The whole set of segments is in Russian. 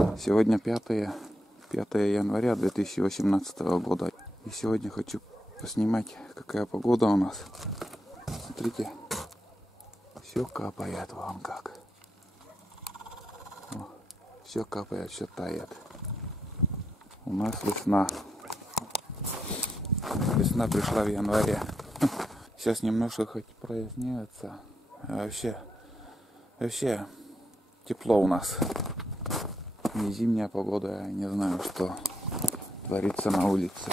Сегодня 5 января 2018 года. И сегодня хочу поснимать, какая погода у нас. Смотрите, все капает вам как. Все капает, все тает. У нас весна. Весна пришла в январе. Сейчас немножко хоть проясняется. А вообще тепло у нас. Не зимняя погода, я не знаю, что творится на улице.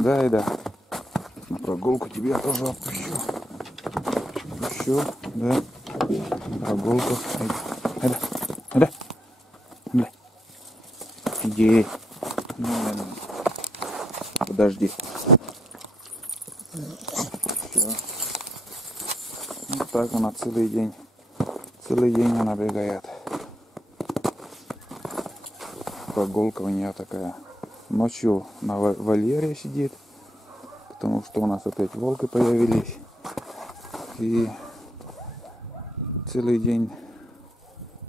Да, и да. На прогулку тебя тоже отпущу. Отпущу, да. Прогулку. Иди. Подожди. Все. Вот так она целый день. Целый день она бегает. Прогулка у нее такая. Ночью на вольере сидит, потому что у нас опять волки появились. И целый день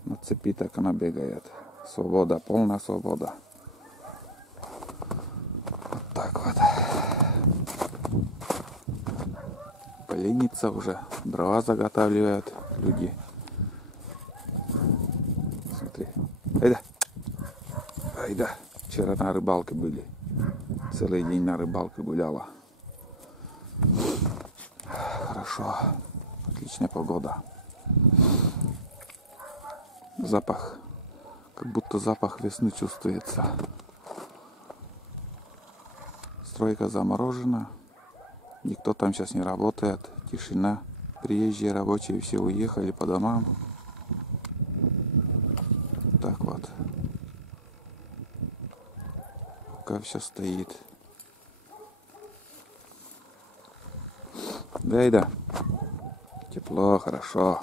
на цепи так она бегает. Свобода, полная свобода. Вот так вот. Поленится уже. Дрова заготавливают люди. Смотри. Айда. Вчера на рыбалке были. Целый день на рыбалке гуляла. Хорошо. Отличная погода. Запах. Как будто запах весны чувствуется. Стройка заморожена. Никто там сейчас не работает. Тишина. Приезжие рабочие все уехали по домам. Так вот. Пока все стоит. Да. Тепло, хорошо.